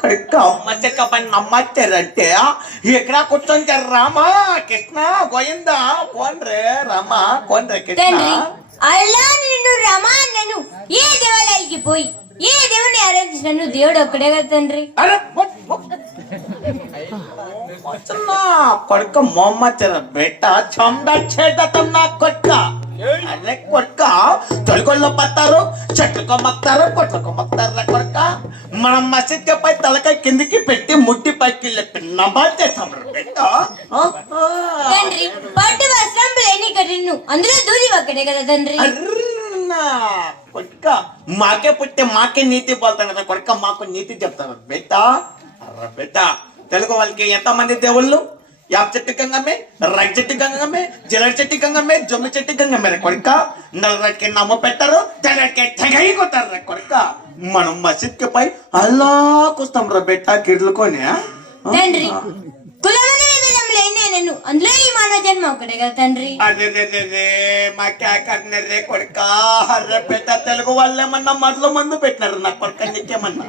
కొడుక అమ్మ చెక్క పని నమ్మచ్చారంటే ఇక్కడ కూర్చొని రామా కృష్ణ గోయిందా కోన్రే రామా కోన్రే కృష్ణ అలా నిన్ను రమా అన్నను ఏ దేవాలయానికి పోయి ఏ దేవుని ఆరాధించినను దేవుడు ఒక్కడే కదా తండ్రి. కొడుక మొమ్మచ్చర బెట్ట చందచ్చేదన్నా కొట్ట అరే కొడుక తొలిగొల్లో పత్తారు చెట్లు కొమ్మక్తారు కొట్లు కొమ్మక్తారు కొడుక మనం మసీద్కి పై తలకాయ కిందికి పెట్టి ముట్టి పైకి లేపి నమాజ్ చేస్తాం బెట్ట. తండ్రి పట్టు వస్త్రం లేని కట్టిను అందులో దూది ఒక్కడే కదా తండ్రి. కొడుక మాకే పుట్టే మాకే నీతి పోతాను కదా కొడుక మాకు నీతి చెప్తాను బెట్ట. అర్ర బెట్ట తెలుగు వాళ్ళకి ఎంతమంది దేవుళ్ళు? యాప్ చెట్టు గంగమ్మే, రైట్ చెట్టు గంగమ్మే, జలడి చెట్టు గంగమ్మే, జొమ్మి చెట్టు గంగమ్మే కొడుక. నల్లకి నమ్మ పెట్టారు తెల్లకి తెగయి కొట్టారు కొడుక. మనం మసీద్కి పై అల్లా కూస్తాం రా బెట్ట గిర్లుకొని. తండ్రి కులమను అందులో ఈ మానవ జన్మ ఒకటే కదా తండ్రి. అదే మాకే కొడుక. అర్ర బెట్ట తెలుగు వాళ్ళు ఏమన్నా మధ్యలో మందు పెట్టినారు నా కొడుక. నీకేమన్నా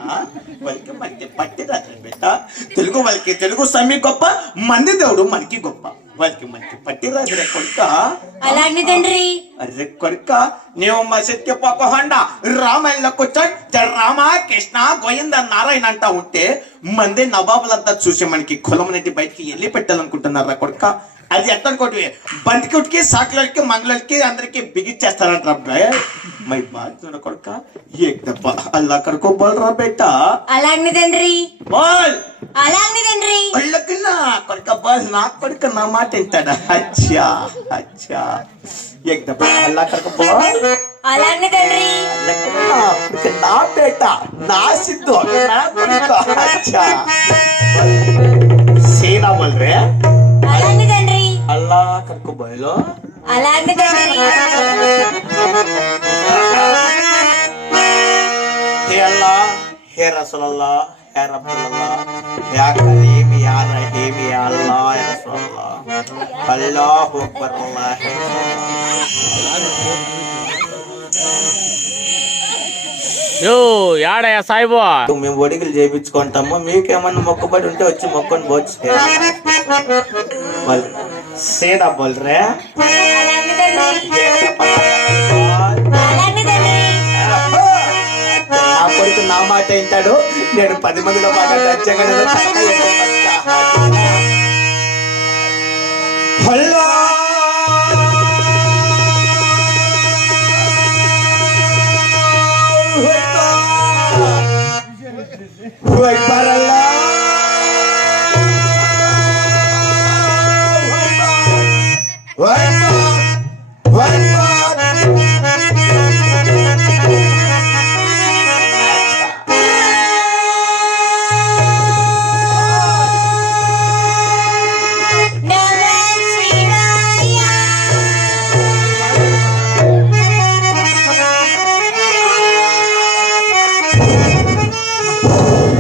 వాళ్ళకి మంచి పట్టి రాత్రి బెట్ట. తెలుగు వాళ్ళకి తెలుగు సమీ గొప్ప, మంది దేవుడు మనకి గొప్ప. వాళ్ళకి మంచి పట్టి రాత్రి కొడుక. అలాగే తండ్రి. అరే కొడుక నీవు మసీద్కి పోకుండా రామాయణలో కూర్చొని రామ కృష్ణ గోవింద నారాయణ అంటా ఉంటే మంది నవాబులంతా చూసి మనకి కులం అనేది బయటికి వెళ్ళి పెట్టాలనుకుంటున్నారా కొడుక. అది ఎట్ట అనుకోటి బంతికుటికి సాకులకి మంగళకి అందరికి బిగిచ్చేస్తారంట అబ్బాయి. మై బాధ కొడుక ఏక్ దప్ప అల్లా కడుకో బోల్ రా బేట. అలాగే తండ్రి బోల్. అలాగే తండ్రి. అల్లకిన్నా కొడుక బోల్ నా కొడుక నా మాట వింటాడా? అచ్చా అచ్చా ఏక్ దప్ప అల్లా కడుకో బోల్. అలాగే తండ్రి. నా బేట నా సిద్ధు నా కొడుక. అచ్చా సీనా బోల్ రే. అలాగే తండ్రి. అల్లా కడుకో బోలో. అలాగే తండ్రి. हे अल्लाह हे रसूल अल्लाह हे रब्बुल अल्लाह या करीम या रहीम या अल्लाह या रसूल अल्लाह अल्लाहु अकबर अल्लाह. యో యాడయ్యా సాయిబా మేము ఒడిగిలు చేయించుకుంటాము. మీకేమన్నా మొక్కుబడి ఉంటే వచ్చి మొక్కని పోవచ్చు. సేదా బోల్ రే. నా కొడుకు నా మాట వింటాడు. నేను 10 మందిలో బాగా